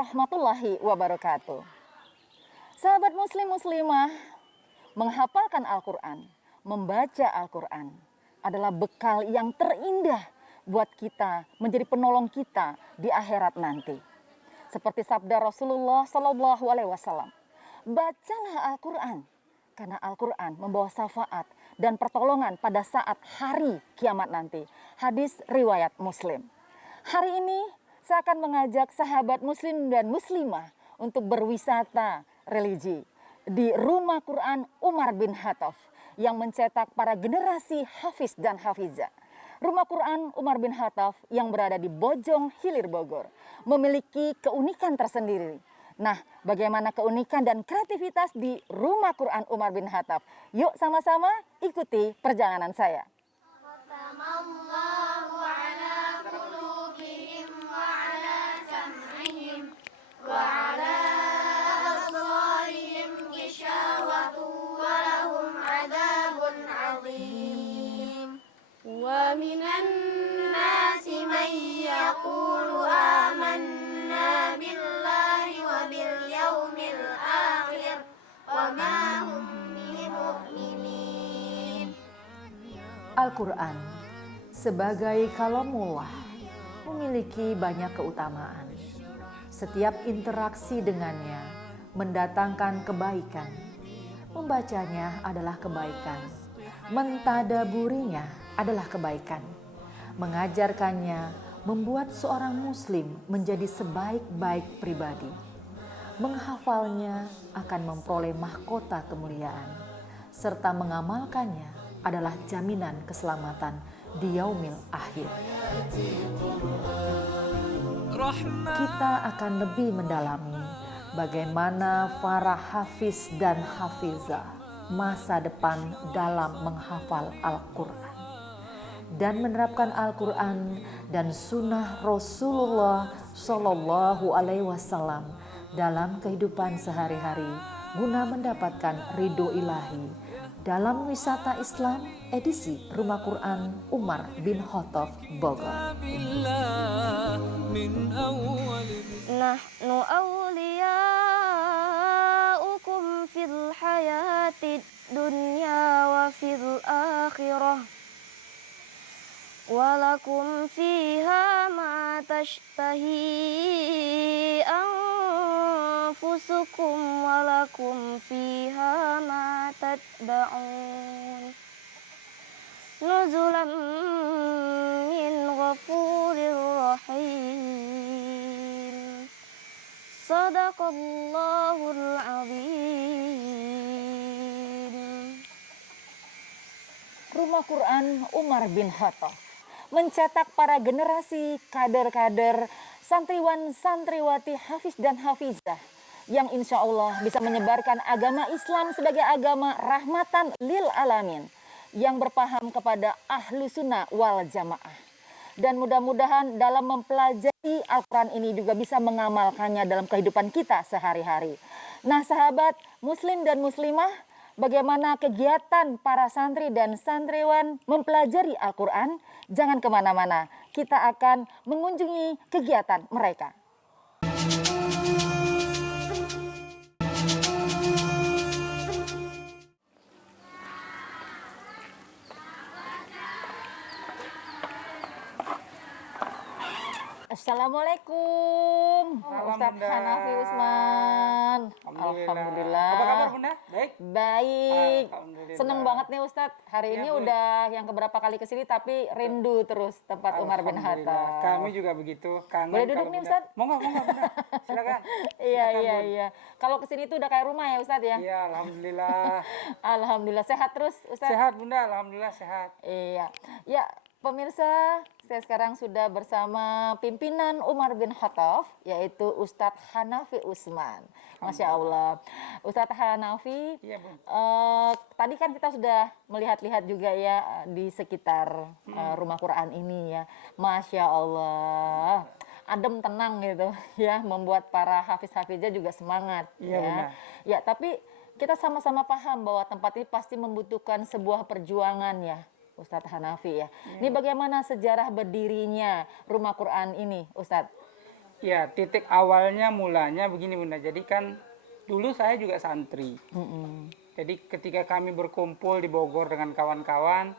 warahmatullahi wabarakatuh. Sahabat muslim muslimah, menghafalkan Al-Quran, membaca Al-Quran adalah bekal yang terindah buat kita, menjadi penolong kita di akhirat nanti. Seperti sabda Rasulullah Sallallahu Alaihi Wasallam, bacalah Al-Quran, karena Al-Quran membawa syafaat dan pertolongan pada saat hari kiamat nanti. Hadis riwayat Muslim. Hari ini saya akan mengajak sahabat muslim dan muslimah untuk berwisata religi di Rumah Quran Umar bin Khattab yang mencetak para generasi hafiz dan hafizah. Rumah Quran Umar bin Khattab yang berada di Bojong Hilir Bogor memiliki keunikan tersendiri. Nah, bagaimana keunikan dan kreativitas di Rumah Quran Umar bin Khattab? Yuk sama-sama ikuti perjalanan saya. ومن الناس من يقول آمنا بالله وباليوم الآخر وما هم بمؤمنين. Al-Quran sebagai kalamullah memiliki banyak keutamaan. Setiap interaksi dengannya mendatangkan kebaikan. Membacanya adalah kebaikan. Mentadaburinya adalah kebaikan. Mengajarkannya membuat seorang muslim menjadi sebaik-baik pribadi. Menghafalnya akan memperoleh mahkota kemuliaan. Serta mengamalkannya adalah jaminan keselamatan di yaumil akhir. Kita akan lebih mendalami bagaimana para hafiz dan hafizah masa depan dalam menghafal Al-Quran dan menerapkan Al-Quran dan sunnah Rasulullah Sallallahu Alaihi Wasallam dalam kehidupan sehari-hari guna mendapatkan ridho ilahi dalam wisata Islam edisi Rumah Quran Umar bin Khattab Bogor. Nahnu awliyaukum fil hayatid dunya wa fil akhirah walakum fiha ma tashtahi anfusukum walakum fiha ma tad'un nuzulan min ghafurir rahim. Sadaqallahul azim. Rumah Quran Umar bin Khattab mencetak para generasi kader-kader, santriwan-santriwati, hafiz dan hafizah yang insya Allah bisa menyebarkan agama Islam sebagai agama rahmatan lil alamin yang berpaham kepada ahlu sunnah wal jamaah. Dan mudah-mudahan dalam mempelajari Al-Quran ini juga bisa mengamalkannya dalam kehidupan kita sehari-hari. Nah sahabat muslim dan muslimah, bagaimana kegiatan para santri dan santriwan mempelajari Al-Quran? Jangan kemana-mana, kita akan mengunjungi kegiatan mereka. Assalamualaikum, Ustadz Hanafi Usman. Alhamdulillah. Apa kabar Bunda? Baik? Baik. Seneng banget nih Ustadz. Hari ini Bun. udah yang keberapa kali kesini tapi rindu terus tempat Umar bin Khattab. Kami juga begitu. Kangen. Boleh duduk nih Ustadz? Monggo Bunda. Silakan. Iya. Kalau kesini tuh udah kayak rumah ya Ustadz ya? Iya, alhamdulillah. Alhamdulillah. Sehat terus Ustadz? Sehat Bunda, alhamdulillah sehat. Iya. Ya, pemirsa, saya sekarang sudah bersama pimpinan Umar bin Khattab, yaitu Ustadz Hanafi Usman. Masya Allah. Ustadz Hanafi, Iya, Bun. Tadi kan kita sudah melihat-lihat juga ya di sekitar Rumah Quran ini ya. Masya Allah. Adem tenang gitu ya, membuat para hafiz-hafizah juga semangat. Iya, ya. benar. Ya, tapi kita sama-sama paham bahwa tempat ini pasti membutuhkan sebuah perjuangan ya. Ustadz Hanafi ya. Ini bagaimana sejarah berdirinya Rumah Quran ini, Ustadz? Ya, titik awalnya mulanya begini Bunda. Jadi kan dulu saya juga santri. Jadi ketika kami berkumpul di Bogor dengan kawan-kawan,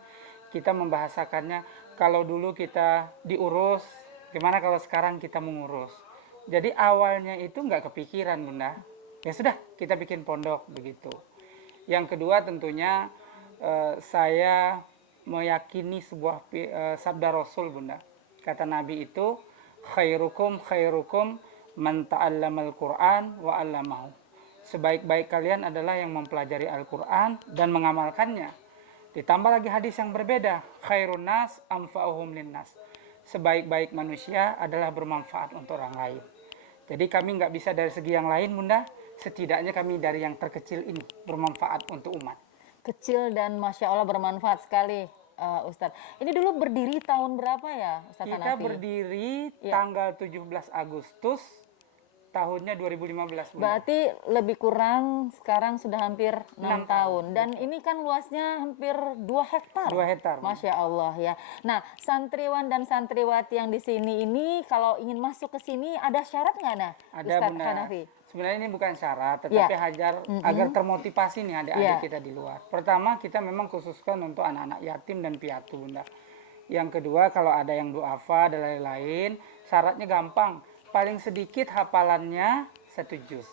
kita membahasakannya kalau dulu kita diurus, gimana kalau sekarang kita mengurus. Jadi awalnya itu nggak kepikiran Bunda. Ya sudah, kita bikin pondok begitu. Yang kedua tentunya saya meyakini sebuah sabda Rasul Bunda. Kata Nabi itu, khairukum man ta'allamal Qur'an wa 'allamahu. Sebaik-baik kalian adalah yang mempelajari Al-Qur'an dan mengamalkannya. Ditambah lagi hadis yang berbeda, khairun nas anfa'uhum linnas. Sebaik-baik manusia adalah bermanfaat untuk orang lain. Jadi kami nggak bisa dari segi yang lain Bunda, setidaknya kami dari yang terkecil ini bermanfaat untuk umat. Kecil dan Masya Allah bermanfaat sekali, Ustadz. Ini dulu berdiri tahun berapa ya, Ustadz Kita Hanafi? berdiri Iya. tanggal 17 Agustus tahunnya 2015 Bunda. Berarti lebih kurang sekarang sudah hampir 6 6 tahun. Dan ini kan luasnya hampir 2 hektar. 2 hektar. Masya Allah ya. Nah, santriwan dan santriwati yang di sini ini kalau ingin masuk ke sini ada syarat nggak nah, Ada Ustadz Bunda. Hanafi? Sebenarnya ini bukan syarat, tetapi agar termotivasi nih adik-adik Iya. kita di luar. Pertama, kita memang khususkan untuk anak-anak yatim dan piatu Bunda. Yang kedua, kalau ada yang duafa dan lain-lain, syaratnya gampang. Paling sedikit hafalannya 1 juz.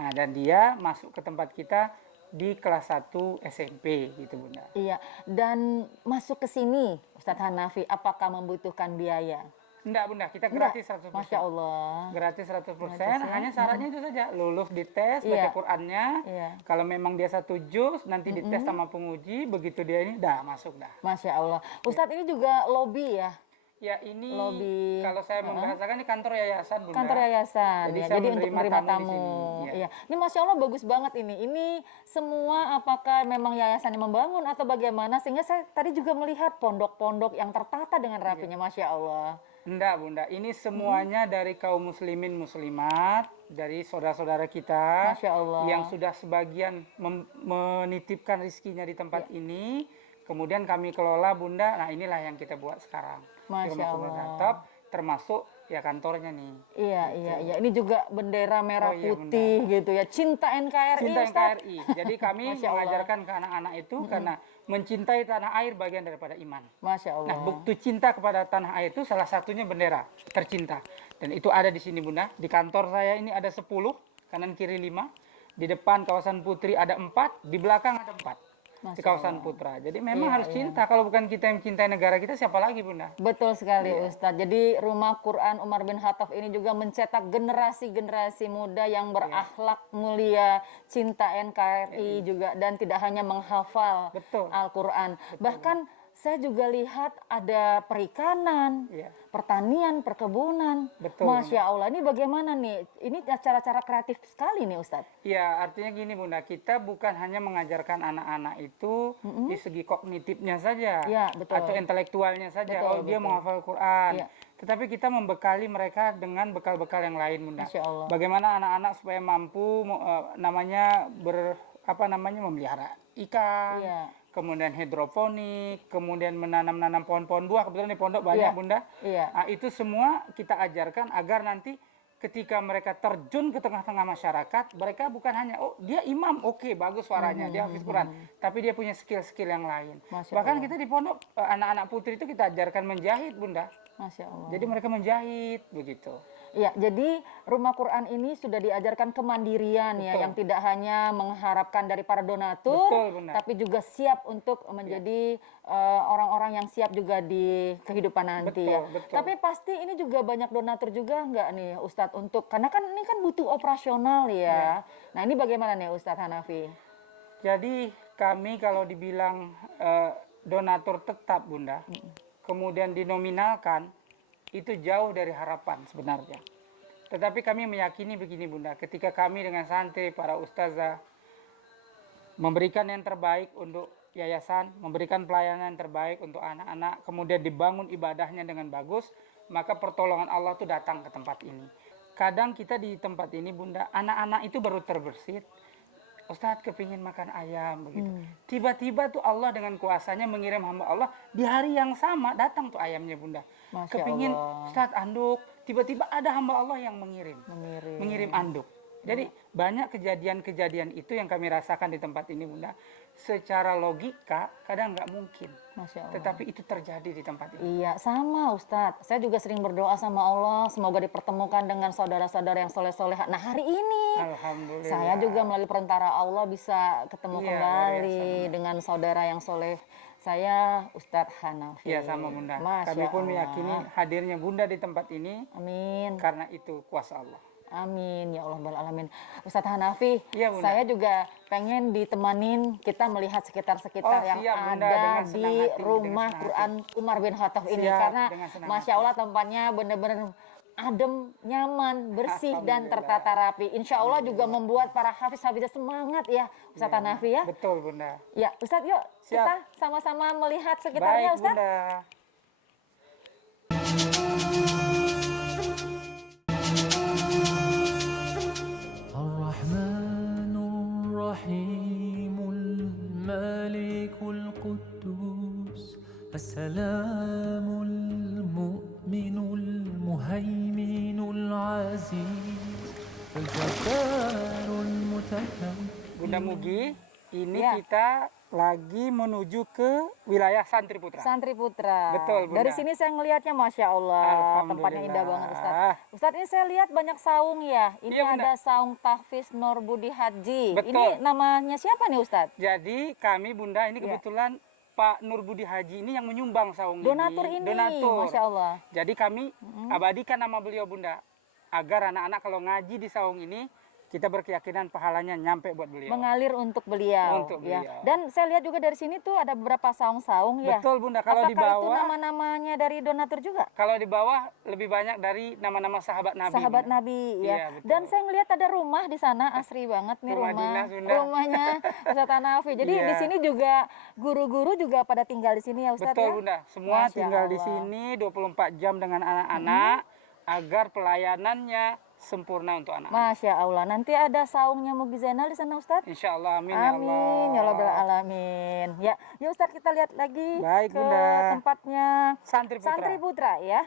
Nah, dan dia masuk ke tempat kita di kelas 1 SMP gitu Bunda. Iya. Dan masuk ke sini, Ustadz Hanafi, apakah membutuhkan biaya? Enggak Bunda, kita Enggak. gratis 100%. Masya Allah. Gratis 100%, Gratis ya. hanya syaratnya itu saja, lulus di tes, baca Iya. Qur'annya. Iya. Kalau memang dia 1 juz, nanti dites sama penguji, begitu dia ini, dah masuk dah. Masya Allah. Ustadz ini juga lobby ya? Ya ini, Lobby. kalau saya membahasakan ini kantor yayasan Bunda. Kantor yayasan Jadi ya. saya Jadi untuk menerima menerima tamu di tamu. sini, Iya. Ini Masya Allah bagus banget ini. Ini semua apakah memang yayasan yang membangun atau bagaimana? Sehingga saya tadi juga melihat pondok-pondok yang tertata dengan rapinya. Masya Allah. Enggak Bunda, ini semuanya dari kaum muslimin muslimat, dari saudara-saudara kita Masya Allah. yang sudah sebagian menitipkan rizkinya di tempat ini, kemudian kami kelola Bunda. Nah inilah yang kita buat sekarang. Masya Di Rumah Kubur Allah. Atap, termasuk ya kantornya nih. Iya, iya, iya. Ini juga bendera merah Oh iya, putih gitu ya. Cinta NKRI, Cinta Ustadz. NKRI. Jadi kami Masya Allah. mengajarkan ke anak-anak itu karena mencintai tanah air bagian daripada iman. Masya Allah. Nah, bukti cinta kepada tanah air itu salah satunya bendera tercinta. Dan itu ada di sini Bunda. Di kantor saya ini ada 10, kanan kiri 5. Di depan kawasan Putri ada 4, di belakang ada 4. Di Masya kawasan Allah. Putra. Jadi memang Iya, harus iya. cinta. Kalau bukan kita yang mencintai negara kita, siapa lagi Bunda? Betul sekali Ustadz. Jadi Rumah Quran Umar bin Khattab ini juga mencetak generasi-generasi muda yang berakhlak mulia, cinta NKRI juga, dan tidak hanya menghafal Betul. Al-Quran. Bahkan saya juga lihat ada perikanan, Iya. pertanian, perkebunan. Betul. Masya Allah, ini bagaimana nih? Ini cara-cara kreatif sekali nih Ustadz. Ya, artinya gini Bunda, kita bukan hanya mengajarkan anak-anak itu di segi kognitifnya saja, Ya, betul. atau intelektualnya saja. Betul, Oh, dia betul. menghafal Quran. Ya. Tetapi kita membekali mereka dengan bekal-bekal yang lain, Bunda. Masya Allah. Bagaimana anak-anak supaya mampu memelihara ikan, Iya. kemudian hidroponik, kemudian menanam pohon-pohon buah. Kebetulan di pondok banyak, Iya. Bunda. Iya. Nah, itu semua kita ajarkan agar nanti ketika mereka terjun ke tengah-tengah masyarakat, mereka bukan hanya, oh dia imam, oke, bagus suaranya, dia hafiz Quran, tapi dia punya skill-skill yang lain. Masya Bahkan Allah. kita di pondok, anak-anak putri itu kita ajarkan menjahit, Bunda. Masya Allah. Jadi mereka menjahit, begitu. Ya, jadi Rumah Quran ini sudah diajarkan kemandirian ya, Betul. yang tidak hanya mengharapkan dari para donatur, Betul, benar. tapi juga siap untuk menjadi orang-orang yang siap juga di kehidupan nanti ya. Betul, betul. Tapi pasti ini juga banyak donatur juga nggak nih Ustadz untuk, karena kan ini kan butuh operasional ya. Nah ini bagaimana nih Ustadz Hanafi? Jadi kami kalau dibilang donatur tetap, Bunda, kemudian dinominalkan, itu jauh dari harapan sebenarnya. Tetapi kami meyakini begini Bunda, ketika kami dengan santri, para ustazah, memberikan yang terbaik untuk yayasan, memberikan pelayanan yang terbaik untuk anak-anak, kemudian dibangun ibadahnya dengan bagus, maka pertolongan Allah itu datang ke tempat ini. Kadang kita di tempat ini Bunda, anak-anak itu baru terbersit, Ustadz kepingin makan ayam begitu. Tiba-tiba tuh Allah dengan kuasanya mengirim hamba Allah di hari yang sama datang tuh ayamnya Bunda. Masya Kepingin Allah. Ustadz anduk, tiba-tiba ada hamba Allah yang mengirim anduk. Jadi banyak kejadian-kejadian itu yang kami rasakan di tempat ini Bunda. Secara logika kadang nggak mungkin, Masya Allah. tetapi itu terjadi di tempat ini. Iya, sama Ustadz. Saya juga sering berdoa sama Allah, semoga dipertemukan dengan saudara-saudara yang soleh-soleh. Nah, hari ini Alhamdulillah. saya juga melalui perantara Allah bisa ketemu Iya, luar kembali biasa, Bunda. dengan saudara yang soleh. Saya Ustadz Hanafi. Iya sama Bunda. Masya Kami pun Allah. meyakini hadirnya Bunda di tempat ini Amin. karena itu kuasa Allah. Amin ya Allah Rabbal Alamin. Ustadz Hanafi, Iya, Bunda. saya juga pengen ditemanin kita melihat sekitar-sekitar Oh, yang siap, Bunda. ada Dengan senang di hati, rumah dengan senang Quran Umar bin Khattab ini Siap, karena dengan senang Masya Allah tempatnya benar-benar adem, nyaman, bersih dan Alhamdulillah. tertata rapi. Insya Allah juga membuat para hafiz-hafizah semangat ya Ustadz Hanafi ya. Betul Bunda. Ya Ustadz yuk Siap. kita sama-sama melihat sekitarnya Baik Ustadz. Bunda. الرحمن الرحيم الملك القدوس السلام المؤمن المهيمن العزيز الجبار المتكبر. Bunda Mugi, ini Ya. kita lagi menuju ke wilayah Santri Putra. Santri Putra. Betul, Bunda. Dari sini saya ngelihatnya Masya Allah, Alhamdulillah. tempatnya indah banget Ustadz. Ustadz ini saya lihat banyak saung ya. Ini Iya, Bunda. ada saung Tahfiz Nur Budi Haji. Betul. Ini namanya siapa nih Ustadz? Jadi kami Bunda ini Ya. kebetulan Pak Nur Budi Haji ini yang menyumbang saung Donatur ini. Donatur. Masya Allah. Jadi kami abadikan nama beliau Bunda agar anak-anak kalau ngaji di saung ini kita berkeyakinan pahalanya nyampe buat beliau. Mengalir untuk beliau. Untuk ya. beliau. Dan saya lihat juga dari sini tuh ada beberapa saung-saung ya. Betul Bunda. Kalau Apakah di itu bawah, nama-namanya dari donatur juga? kalau di bawah lebih banyak dari nama-nama sahabat Nabi. Sahabat Bunda. Nabi Iya, ya. betul. Dan saya ngelihat ada rumah di sana asri banget nih Rumah rumah. dinas, Bunda. Rumahnya Ustadz Hanafi. Jadi Iya. di sini juga guru-guru juga pada tinggal di sini ya Ustadz Betul ya. Bunda. Semua Masya tinggal di Allah. sini 24 jam dengan anak-anak agar pelayanannya sempurna untuk anak-anak. Masya Allah. Nanti ada saungnya Mugi Zainal di sana Ustadz. Insya Allah, amin, ya Allah. Amin ya Rabbal Alamin. Ya, ya Ustadz kita lihat lagi Baik, ke Bunda. tempatnya Santri Putra. Santri Putra ya.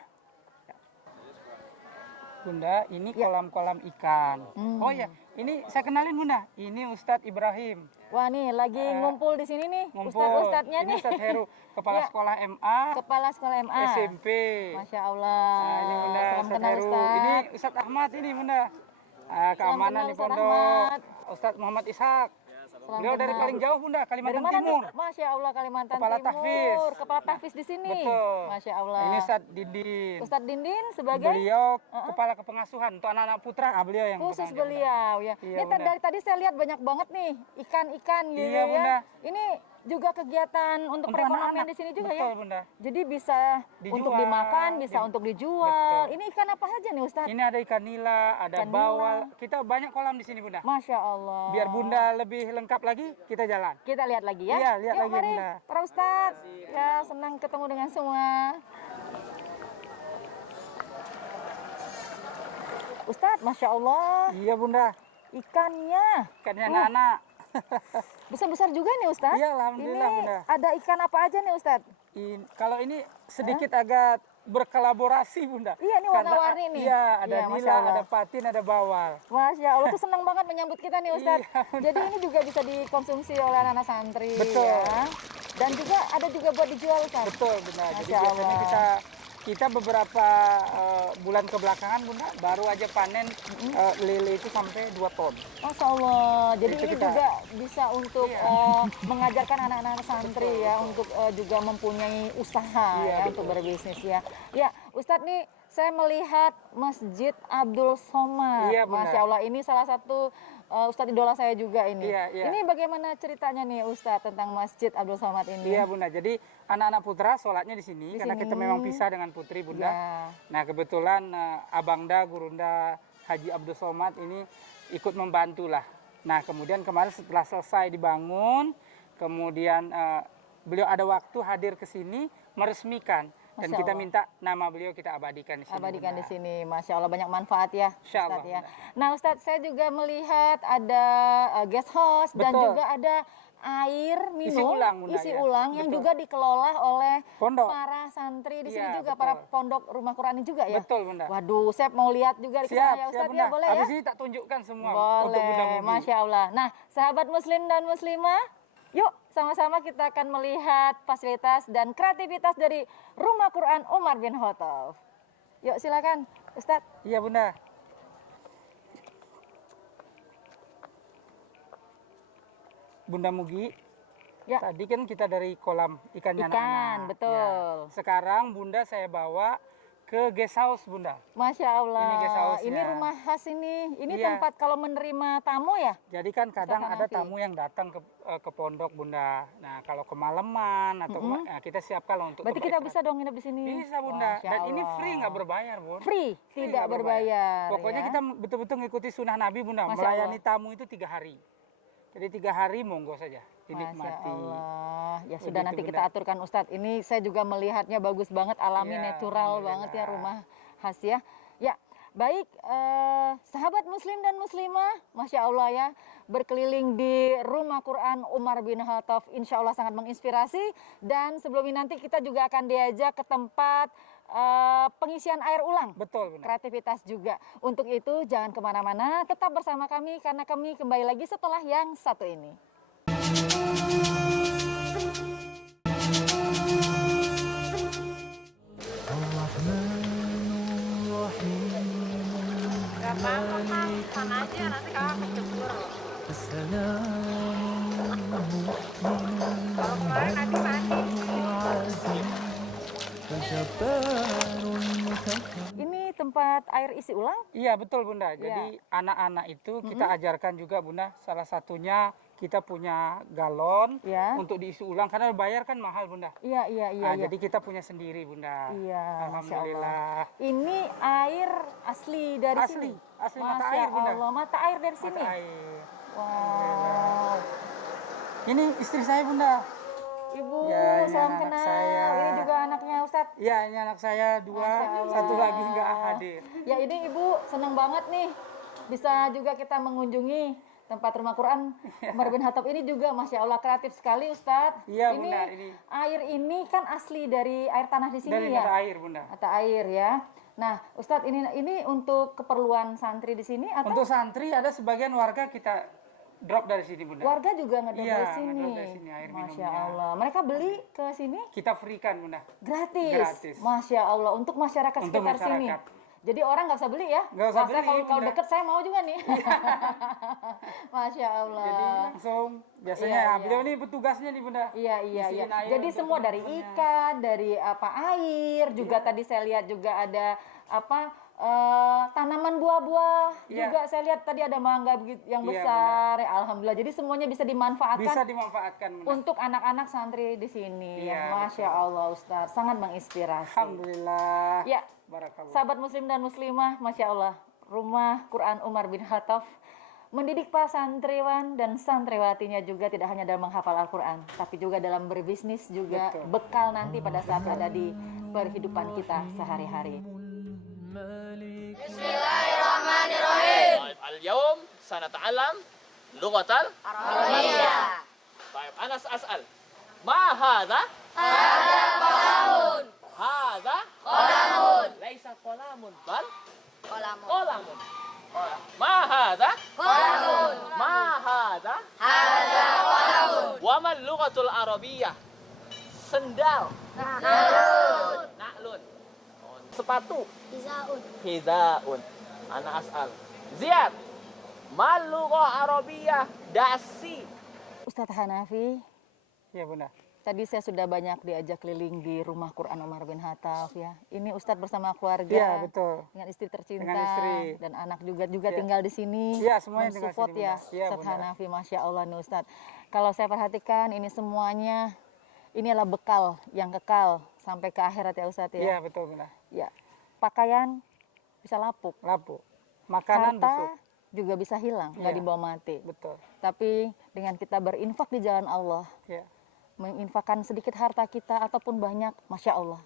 Bunda, ini kolam-kolam ikan. Hmm. Oh ya, ini saya kenalin Bunda. Ini Ustadz Ibrahim. Wah nih lagi ngumpul di sini nih Ngumpul. Ustadz-ustadznya Ini nih. Ustadz Heru, Kepala Ya. Sekolah MA, Kepala Sekolah MA. SMP. Masya Allah. Nah, ini Bunda, Salam Ustadz kenal Heru. Ustadz. Ini Ustadz Ahmad ini Bunda. Keamanan kenal, di Ustadz pondok. Ahmad. Ustadz Muhammad Ishak. Salam Beliau dari kenal. paling jauh Bunda, Dari Kalimantan mana Timur. nih? Masya Allah Kalimantan Kepala Timur. tahfiz. Kepala tahfiz di sini. Betul. Masya Allah. Ini Ustadz Didin. Ustadz Dindin sebagai Beliau kepala kepengasuhan untuk anak-anak putra. Beliau yang khusus bertanggung jawab. beliau ya. Iya, Ini Bunda. dari tadi saya lihat banyak banget nih ikan-ikan gitu Iya, ya. Bunda. Ini juga kegiatan untuk perekonomian anak-anak. di sini juga Betul, ya. Bunda. Jadi bisa Dijual, untuk dimakan, bisa di- untuk dijual. Betul. Ini ikan apa saja nih Ustadz? Ini ada ikan nila, ada Ikan bawal. Kita banyak kolam di sini Bunda. Masya Allah. Biar Bunda lebih lengkap lagi, kita jalan. Kita lihat lagi ya. Iya, lihat Yuk, lagi, mari, Bunda. para Ustadz. Ya, senang ketemu dengan semua. Ustadz, Masya Allah, Iya Bunda, ikannya ikannya anak-anak. besar-besar juga nih Ustadz. Iya, alhamdulillah, Ini Bunda. ada ikan apa aja nih Ustadz? Kalau ini sedikit agak berkolaborasi Bunda. Iya, ini Karena, warna-warni nih. Iya, ada Iya, Masya nila, Allah. ada patin, ada bawal. Masya Allah, tuh senang banget menyambut kita nih Ustadz. Iya, Bunda. Jadi ini juga bisa dikonsumsi oleh anak-anak santri. Betul. Ya. Dan juga ada juga buat dijual Ustadz. Betul Bunda. Jadi Masya biasanya Allah. kita beberapa bulan kebelakangan Bunda baru aja panen lele itu sampai 2 ton. Masya Allah. Jadi Itu ini kita- juga bisa untuk Iya. mengajarkan anak-anak santri ya untuk juga mempunyai usaha Iya, ya betul. untuk berbisnis ya. Ya, Ustadz nih saya melihat Masjid Abdul Somad. Iya, Bunda. Masya Allah, ini salah satu Ustadz idola saya juga ini. Iya, iya. Ini bagaimana ceritanya nih Ustadz tentang Masjid Abdul Somad ini? Iya Bunda. Jadi anak-anak putra sholatnya di sini Di karena sini. kita memang pisah dengan putri Bunda. Ya. Nah kebetulan Abangda Gurunda Haji Abdul Somad ini ikut membantu lah. Nah kemudian kemarin setelah selesai dibangun, kemudian beliau ada waktu hadir ke sini meresmikan. Dan Masya kita Allah. minta nama beliau kita abadikan di sini. Abadikan Bunda. di sini, Masya Allah banyak manfaat ya, Insya Ustadz Allah, ya. Bunda. Nah Ustadz, saya juga melihat ada guest house dan Betul. juga ada air minum, Isi ulang, Bunda, isi ya. ulang yang Betul. juga dikelola oleh Pondok. para santri di sini Iya, juga, betul. para pondok rumah Quran ini juga ya. Betul, Bunda. Waduh, saya mau lihat juga di sana ya Siap, Ustadz Bunda. ya, boleh Habis ya? ini tak tunjukkan semua untuk Bunda Boleh, Mugi. Masya Allah. Nah, sahabat muslim dan muslimah, yuk sama-sama kita akan melihat fasilitas dan kreativitas dari Rumah Quran Umar bin Khattab. Yuk silakan, Ustadz. Iya, Bunda. Bunda Mugi, Ya, tadi kan kita dari kolam ikannya Ikan, anak-anak. betul. Ya. Sekarang Bunda saya bawa ke guest house, Bunda. Masya Allah. Ini guest house-nya. Ini rumah khas ini. Ini Iya. tempat kalau menerima tamu ya? Jadi kan kadang Ustaz ada Hanafi. tamu yang datang ke pondok, Bunda. Nah, kalau kemalaman atau nah, kita siapkan lah untuk Berarti kita bisa dong nginep di sini? Bisa, Bunda. Masya Dan ini Allah. free, nggak berbayar, Bun. Free, Free, tidak nggak berbayar. Pokoknya ya. kita betul-betul ngikuti sunnah Nabi, Bunda. Masya Melayani Allah. tamu itu 3 hari. Jadi 3 hari monggo saja dinikmati. Masya Allah. Ya sudah, Begitu, nanti Bunda. kita aturkan Ustadz. Ini saya juga melihatnya bagus banget, alami, Iya, natural banget ya, alhamdulillah. rumah khas ya. Ya, baik sahabat muslim dan muslimah, Masya Allah ya, berkeliling di Rumah Quran Umar bin Khattab, insya Allah sangat menginspirasi. Dan sebelum ini nanti kita juga akan diajak ke tempat pengisian air ulang. Betul, Bunda. Kreativitas juga. Untuk itu jangan kemana-mana, tetap bersama kami karena kami kembali lagi setelah yang satu ini. الرحمن الرحيم الملك السلام المؤمن المهيمن العزيز الجبار المتكبر. Ini tempat air isi ulang? Iya, betul, Bunda. Jadi anak-anak itu kita ajarkan juga, Bunda. Salah satunya kita punya galon Ya. untuk diisi ulang karena bayar kan mahal, Bunda. Iya, iya, iya. Nah, iya. jadi kita punya sendiri, Bunda. Iya, Masya Alhamdulillah. Ini air asli dari Asli, sini? asli mata Masya air, Bunda. Allah, mata air dari Mata sini? air. Wow. Ini istri saya, Bunda. Ibu, Ya, ini salam anak kenal. saya. Ini juga anaknya Ustadz. Iya, ini anak saya 2, Masya Allah. satu lagi nggak hadir. Ya ini Ibu senang banget nih bisa juga kita mengunjungi tempat Rumah Quran Umar bin Khattab ini juga, Masya Allah kreatif sekali Ustadz. Iya, ini Bunda, ini. air ini kan asli dari air tanah di sini Dari ya? mata air, Bunda. Mata air ya. Nah Ustadz ini untuk keperluan santri di sini atau Untuk santri ada sebagian warga kita drop dari sini, Bunda. warga juga ngedrop Iya, dari sini? ngedrop dari sini air Masya minumnya. Allah. Mereka beli ke sini Kita free-kan, Bunda. gratis. Gratis. Masya Allah untuk masyarakat Untuk sekitar sini. masyarakat. Jadi orang nggak usah beli ya? Nggak usah Wah, saya beli, kalau Bunda. deket saya mau juga nih. Masya Allah. Jadi langsung biasanya Iya, iya. beliau ini petugasnya nih, Bunda. Iya iya iya. Isiin air Jadi untuk semua dari teman-temannya. ikan, dari apa air, juga Iya. tadi saya lihat juga ada apa tanaman buah-buah. Iya. Juga saya lihat tadi ada mangga begitu yang Iya, besar. Ya, alhamdulillah. Jadi semuanya bisa dimanfaatkan Bisa dimanfaatkan, Bunda. untuk anak-anak santri di sini. Iya, Masya Allah Ustaz, sangat menginspirasi. Alhamdulillah. Ya, Barakallah. sahabat muslim dan muslimah, Masya Allah, Rumah Quran Umar bin Khattab mendidik para santriwan dan santriwatinya juga tidak hanya dalam menghafal Al-Quran, tapi juga dalam berbisnis juga Betul. bekal nanti pada saat ada di perhidupan kita sehari-hari. الملك طيب اليوم سنتعلم لغة العربية. طيب أنا سأسأل ما هذا؟ هذا قلم. هذا قلم. ليس قلم بل قلم. قلم. ما هذا؟ قلم. ما هذا؟ هذا قلم. وما اللغة العربية؟ سندال. نعلون. نعلون. Sepatu. Hidaun. Ana as'al. Ziyad. Mal lughah Arabiyah dasi. Ustadz Hanafi, Iya, Bunda. tadi saya sudah banyak diajak keliling di Rumah Quran Umar bin Khattab ya. Ini Ustadz bersama keluarga. Iya, betul. Dengan istri tercinta Dengan istri. dan anak juga Iya. tinggal di sini. Iya, semuanya tinggal mensupport sini, ya Bunda. Iya, Ustadz Bunda. Hanafi, Masya Allah nih Ustadz. Kalau saya perhatikan ini semuanya, ini adalah bekal yang kekal sampai ke akhirat ya Ustadz Iya, ya. betul, Bunda. Ya, pakaian bisa lapuk, Lapu. Makanan busuk. harta juga bisa hilang, nggak Iya. dibawa mati. Betul. Tapi dengan kita berinfak di jalan Allah, Iya. menginfakkan sedikit harta kita ataupun banyak, Masya Allah.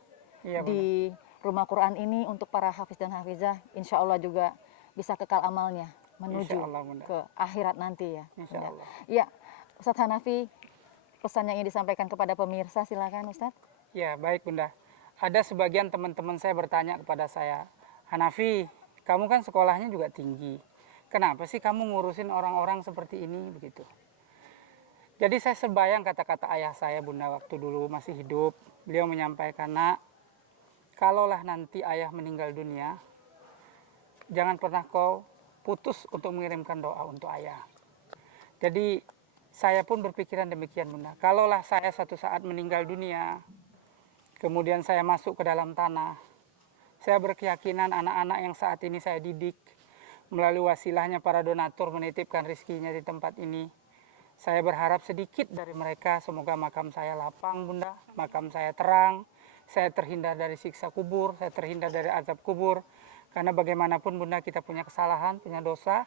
Iya, di rumah Quran ini untuk para hafiz dan hafizah, insya Allah juga bisa kekal amalnya menuju Insya Allah, Bunda. ke akhirat nanti ya. Insya Bunda. Allah. Ya, Ustadz Hanafi, pesan yang ingin disampaikan kepada pemirsa, silakan Ustadz. Ya, baik Bunda. Ada sebagian teman-teman saya bertanya kepada saya, Hanafi, kamu kan sekolahnya juga tinggi. Kenapa sih kamu ngurusin orang-orang seperti ini begitu? Jadi saya sebayang kata-kata ayah saya, Bunda, waktu dulu masih hidup. Beliau menyampaikan, nak, kalaulah nanti ayah meninggal dunia, jangan pernah kau putus untuk mengirimkan doa untuk ayah. Jadi saya pun berpikiran demikian, Bunda. Kalaulah saya suatu saat meninggal dunia, kemudian saya masuk ke dalam tanah, saya berkeyakinan anak-anak yang saat ini saya didik, melalui wasilahnya para donatur menitipkan rizkinya di tempat ini. Saya berharap sedikit dari mereka, semoga makam saya lapang, Bunda, makam saya terang, saya terhindar dari siksa kubur, saya terhindar dari azab kubur. Karena bagaimanapun, Bunda, kita punya kesalahan, punya dosa.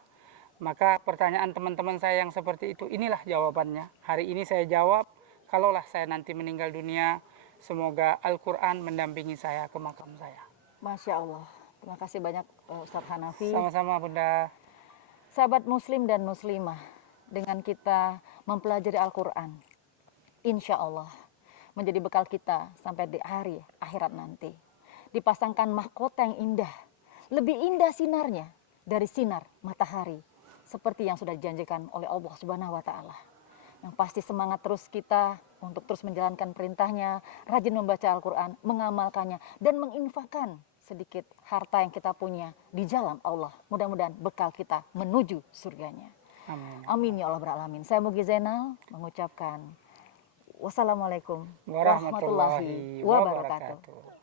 Maka pertanyaan teman-teman saya yang seperti itu, inilah jawabannya. Hari ini saya jawab, kalaulah saya nanti meninggal dunia, semoga Al-Quran mendampingi saya ke makam saya. Masya Allah. Terima kasih banyak Ustadz Hanafi. Sama-sama, Bunda. Sahabat muslim dan muslimah, dengan kita mempelajari Al-Quran, insya Allah menjadi bekal kita sampai di hari akhirat nanti. Dipasangkan mahkota yang indah, lebih indah sinarnya dari sinar matahari, seperti yang sudah dijanjikan oleh Allah Subhanahu wa Ta'ala. Yang pasti semangat terus kita untuk terus menjalankan perintahnya, rajin membaca Al-Quran, mengamalkannya, dan menginfakkan sedikit harta yang kita punya di jalan Allah. Mudah-mudahan bekal kita menuju surganya. Amin. Amin ya Allah beralamin. Saya Mugi Zainal mengucapkan wassalamualaikum Warahmatullahi wabarakatuh.